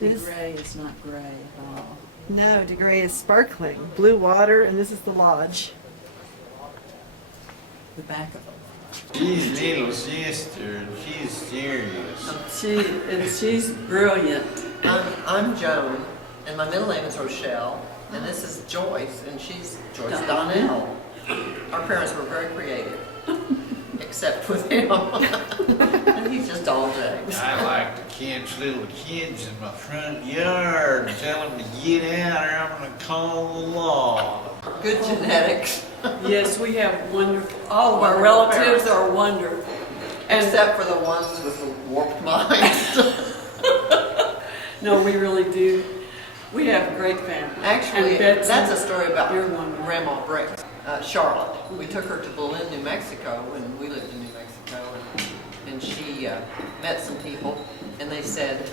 DeGray is not gray at all. No, DeGray is sparkling. Blue water, and this is the lodge. The back of it. She's little sister, she's serious. She's brilliant. I'm Joan, and my middle name is Rochelle, and this is Joyce, and she's Joyce Donnell. Our parents were very creative, except with him. And he's just all James. I like to catch little kids in my front yard and tell them to get out or I'm going to call the law. Good genetics. Yes, we have wonderful. All of our relatives are wonderful. Except for the ones with the warped minds. No, we really do. We have a great family. Actually, And Betsy, that's a story about you're wonderful. Grandma Brix, Charlotte. We took her to Berlin, New Mexico, when we lived in New Mexico, and she met some people, and they said,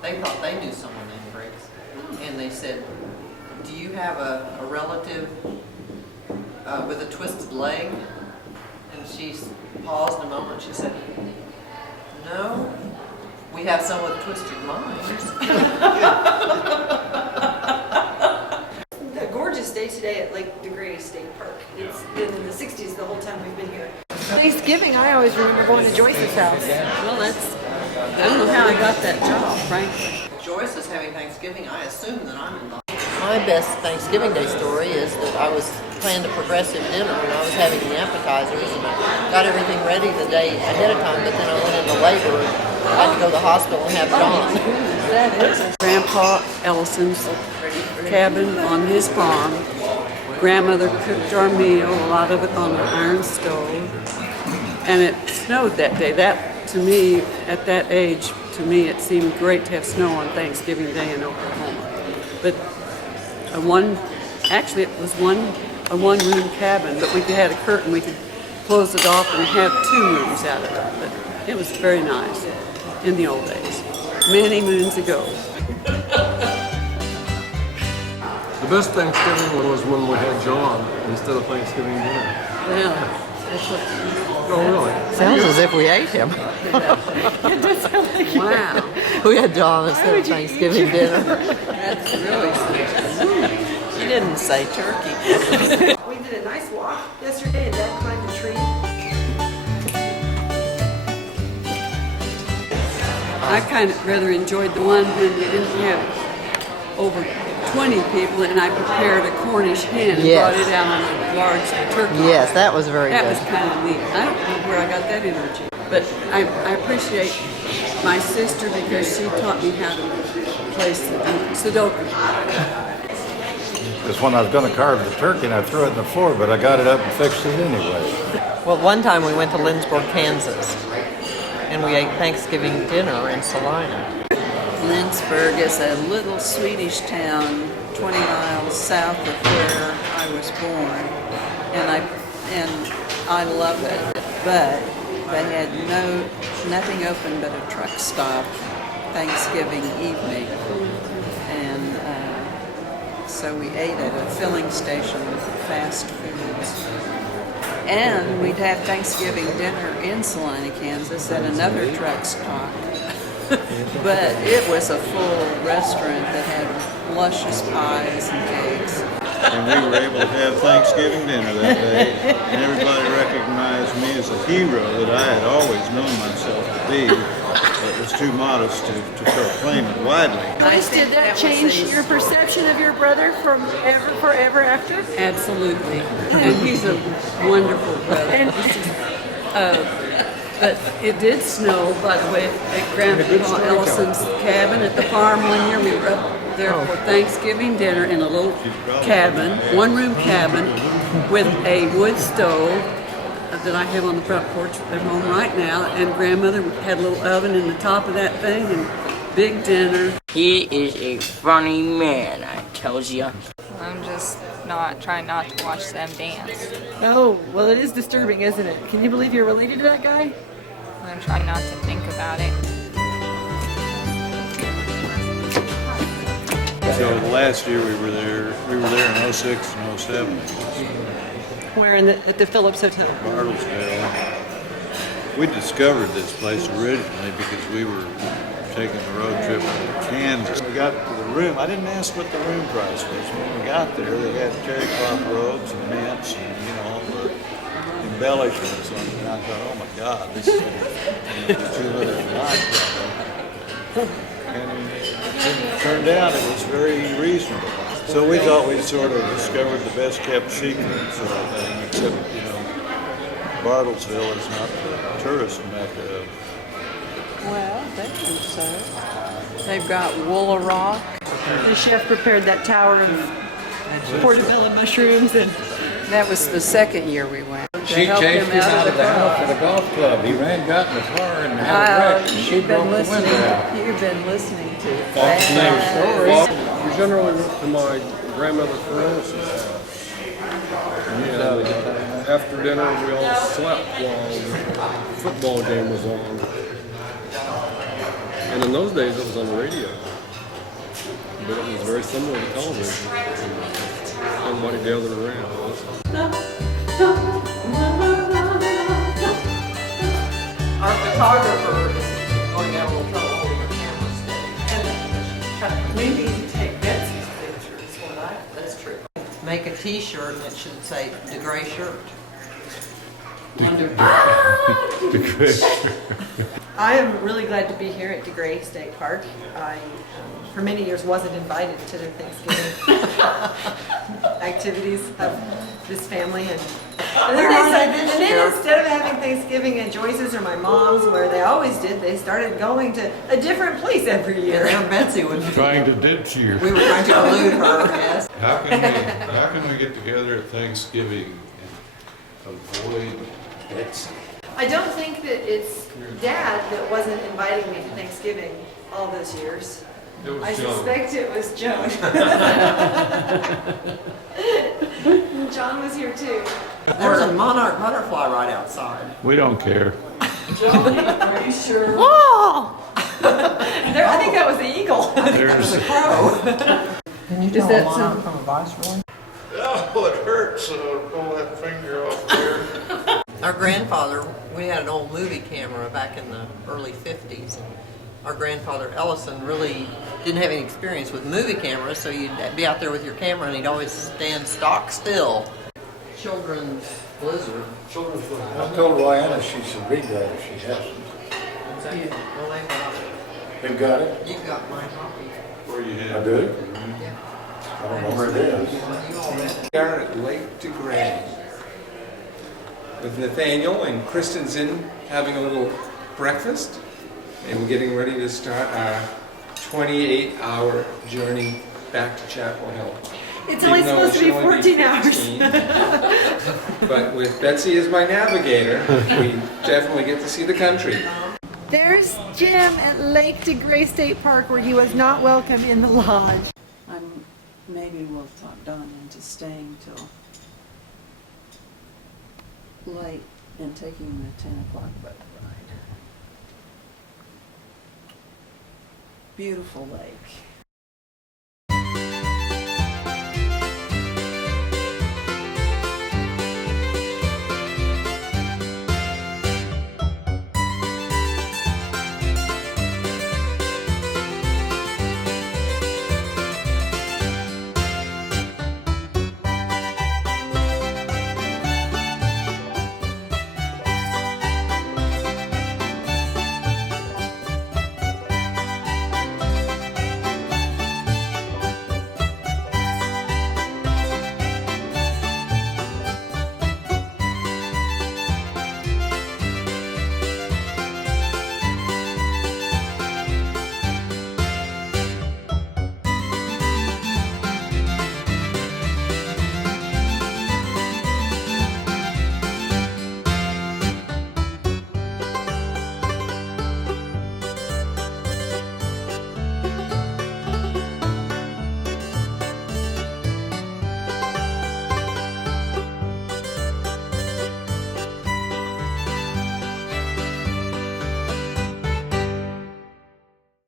they thought they knew someone named Brix, and they said, do you have a relative with a twisted leg? And she paused a moment, she said, no, we have some with twisted minds. A gorgeous day today at Lake DeGray State Park. It's been in the 60s the whole time we've been here. Thanksgiving, I always remember going to Joyce's house. Well, I don't know how I got that job, frankly. Joyce is having Thanksgiving, I assume that I'm involved. My best Thanksgiving Day story is that I was planned a progressive dinner and I was having the appetizers and I got everything ready the day ahead of time, but then I went into labor and I had to go to the hospital and have John. Grandpa Ellison's cabin on his farm. Grandmother cooked our meal, a lot of it on an iron stove. And it snowed that day. That, to me, at that age, to me, it seemed great to have snow on Thanksgiving Day in Oklahoma. But actually it was a one-room cabin, but we had a curtain. We could close it off and have 2 rooms out of it. But it was very nice in the old days, many moons ago. The best Thanksgiving one was when we had John instead of Thanksgiving dinner. Well, that's what. Oh, really? Sounds as if we ate him. Wow. We had John instead of Thanksgiving dinner. That's really. You didn't say turkey. We did a nice walk yesterday and Dad climbed a tree. I kind of rather enjoyed the one when we didn't have over 20 people and I prepared a Cornish hen and Yes. brought it out on a large turkey. Yes, that was very That good. was kind of neat. I don't know where I got that energy, but I appreciate my sister because she taught me how to play Sudoku. Because when I was going to carve the turkey and I threw it in the floor, but I got it up and fixed it anyway. Well, one time we went to Lindsborg, Kansas, and we ate Thanksgiving dinner in Salina. Lindsborg is a little Swedish town 20 miles south of where I was born, and I love it. But they had nothing open but a truck stop Thanksgiving evening, and so we ate at a filling station with fast foods. And we'd have Thanksgiving dinner in Salina, Kansas at another truck stop. But it was a full restaurant that had luscious pies and cakes. And we were able to have Thanksgiving dinner that day, and everybody recognized me as a hero that I had always known myself to be, but was too modest to proclaim it widely. Did that change your perception of your brother from forever after? Absolutely. And he's a wonderful brother. But it did snow, by the way, at Grandpa Ellison's cabin at the farm one year. We were up there for Thanksgiving dinner in a little cabin, one-room cabin, with a wood stove that I have on the front porch at home right now. And Grandmother had a little oven in the top of that thing and big dinner. He is a funny man, I tells you. I'm just trying not to watch them dance. Oh, well, it is disturbing, isn't it? Can you believe you're related to that guy? I'm trying not to think about it. So last year we were there in 06 and 07. Where at the Phillips Hotel? Bartlesville. We discovered this place originally because we were taking a road trip to Kansas. We got to the room. I didn't ask what the room price was. When we got there, they had terry cloth robes and mints and, you know, all the embellishments on it. And I thought, oh my God, this is $200 a night. And it turned out it was very reasonable. So we thought we'd sort of discovered the best kept secret sort of thing, except, you know, Bartlesville is not the tourist mecca of. Well, they think so. They've got Woola Rock. The chef prepared that tower of portobello mushrooms, and That was the second year we went. She chased him out of the house at a golf club. He got in the car and had a wreck. She broke the window out. You've been listening to it. Fox News story. We generally went to my grandmother Carol's house. And after dinner, we all slept while the football game was on. And in those days, it was on the radio. But it was very similar to television. Everybody gathered around. Our photographer is going to have a little trouble holding her camera steady. We need to take Betsy's pictures. That's true. Make a t-shirt and it should say DeGray shirt. I am really glad to be here at DeGray State Park. I, for many years, wasn't invited to the Thanksgiving activities of this family, and then instead of having Thanksgiving at Joyce's or my mom's, where they always did, they started going to a different place every year. And Aunt Betsy would be Trying to ditch you. We were trying to elude her, yes. How can we get together at Thanksgiving and avoid Betsy? I don't think that it's Dad that wasn't inviting me to Thanksgiving all those years. It was I Joan. suspect it was Joan. John was here too. There's a monarch butterfly right outside. We don't care. Joan, are you sure? Whoa! I think that was the eagle. There's Can you tell a monarch from a viceroy? Oh, it hurts. Pull that finger off there. Our grandfather, we had an old movie camera back in the early 50s. And our grandfather Ellison really didn't have any experience with movie cameras, so you'd be out there with your camera and he'd always stand stock still. Children's Blizzard. I told Diana she should read that if she hasn't. Well, they've got it. They've got it? You've got my copy. Where you I have. do? Yeah. I don't know where it is. You all read it. We are at Lake DeGray with Nathaniel and Kristensen having a little breakfast, and we're getting ready to start our 28-hour journey back to Chapel Hill. It's only Even though supposed to be it should only 14 hours. 15. But with Betsy as my navigator, we definitely get to see the country. There's Jim at Lake DeGray State Park, where he was not welcome in the lodge. Maybe we'll talk Don into staying till late and taking the 10 o'clock boat ride. Beautiful lake.